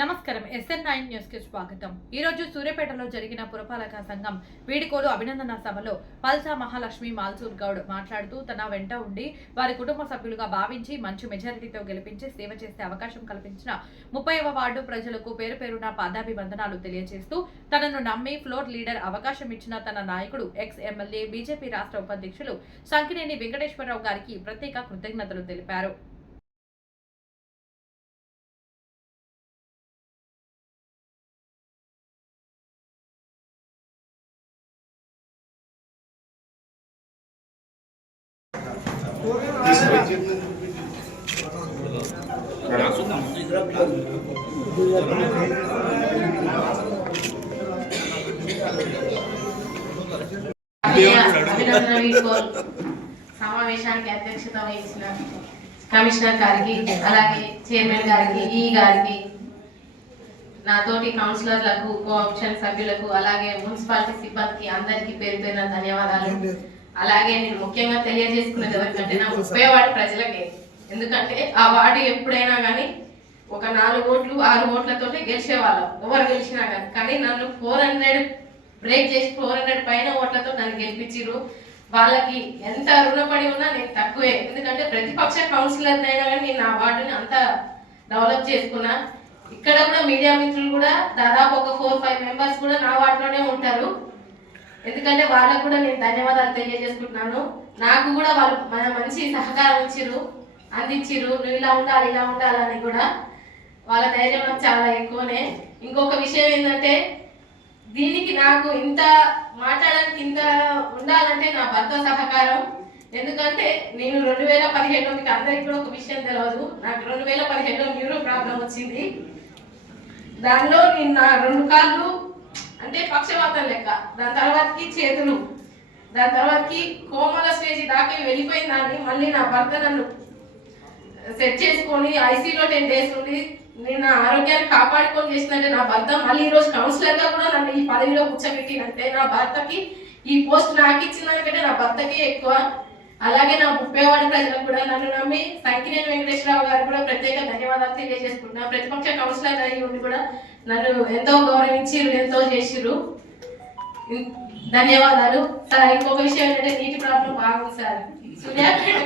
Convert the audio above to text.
నమస్కారం. SN nine న్యూస్కి స్వాగతం. ఈ రోజు సూర్యాపేటలో జరిగిన పురపాలక సంఘం వీడికోలు అభినందన సభలో పల్సా మహాలక్ష్మి మాల్సూర్ గౌడ్ మాట్లాడుతూ తన వెంట ఉండి వారి కుటుంబ సభ్యులుగా భావించి మంచి మెజారిటీతో గెలిపించి సేవ చేసే అవకాశం కల్పించిన ముప్పైవ వార్డు ప్రజలకు పేరు పేరున పాదాభివందనాలు తెలియజేస్తూ తనను నమ్మి ఫ్లోర్ లీడర్ అవకాశం ఇచ్చిన తన నాయకుడు ఎక్స్ ఎమ్మెల్యే బీజేపీ రాష్ట్ర ఉపాధ్యక్షులు సంకినేని వెంకటేశ్వరరావు గారికి ప్రత్యేక కృతజ్ఞతలు తెలిపారు. సమావేశానికి అధ్యక్షత వహించిన కమిషనర్ గారికి అలాగే చైర్మన్ గారికి ఈ గారికి నా తోటి కౌన్సిలర్లకు కోఆప్షన్ సభ్యులకు అలాగే మున్సిపాలిటీ సిబ్బందికి అందరికీ పేరు పేరున ధన్యవాదాలు. అలాగే నేను ముఖ్యంగా తెలియజేసుకునేది ఎవరికంటే నా ముప్పై వాడు ప్రజలకే. ఎందుకంటే ఆ వార్డు ఎప్పుడైనా కానీ ఒక నాలుగు ఓట్లు ఆరు ఓట్లతోటే గెలిచేవాళ్ళం. ఎవరు గెలిచినా కానీ కానీ నన్ను ఫోర్ హండ్రెడ్ బ్రేక్ చేసి ఫోర్ హండ్రెడ్ పైన ఓట్లతో నన్ను గెలిపించారు వాళ్ళకి ఎంత రుణపడి ఉన్నా నేను తక్కువే. ఎందుకంటే ప్రతిపక్ష కౌన్సిలర్ అయినా కానీ నేను నా వార్డుని అంత డెవలప్ చేసుకున్నా. ఇక్కడ కూడా మీడియా మిత్రులు కూడా దాదాపు ఒక ఫోర్ ఫైవ్ మెంబర్స్ కూడా నా వార్డులోనే ఉంటారు. ఎందుకంటే వాళ్ళకు కూడా నేను ధన్యవాదాలు తెలియజేసుకుంటున్నాను. నాకు కూడా వాళ్ళు మన మంచి సహకారం ఇచ్చిర్రు అందించిర్రు నువ్వు ఇలా ఉండాలి ఇలా ఉండాలని కూడా వాళ్ళ ధైర్యం నాకు చాలా ఎక్కువనే. ఇంకొక విషయం ఏంటంటే దీనికి నాకు ఇంత మాట్లాడడానికి ఇంత ఉండాలంటే నా భర్త సహకారం. ఎందుకంటే నేను రెండు వేల పదిహేడులో మీకు అందరికి కూడా ఒక విషయం తెలియదు నాకు రెండు వేల పదిహేడులో న్యూరో ప్రాబ్లం వచ్చింది. దానిలో నేను నా రెండు కాళ్ళు అంటే పక్షవాతం లెక్క. దాని తర్వాతకి చేతులు. దాని తర్వాతకి కోమల స్టేజ్ దాకా వెళ్ళిపోయిన దాన్ని మళ్ళీ నా భర్త నన్ను సెట్ చేసుకొని ఐసీలో టెన్ డేస్ ఉండి నేను నా ఆరోగ్యాన్ని కాపాడుకొని చేసినట్టే నా భర్త మళ్ళీ ఈ రోజు కూడా నన్ను ఈ పదవిలో కూర్చోబెట్టినంటే నా భర్తకి ఈ పోస్ట్ నాకు ఇచ్చిన నా భర్తకే ఎక్కువ అలాగే నా ముప్పైవాడి ప్రజలకు కూడా నన్ను నమ్మి సంకినేని వెంకటేశ్వరరావు గారు కూడా ప్రత్యేక ధన్యవాదాలు తెలియజేసుకుంటున్నా. ప్రతిపక్ష కౌన్సిలర్ అయి ఉండి కూడా నన్ను ఎంతో గౌరవించిర్రు ఎంతో చేసిరు ధన్యవాదాలు. సార్ ఇంకొక విషయం ఏంటంటే నీటి ప్రాబ్లం బాగుంది సార్. సూర్యాపేట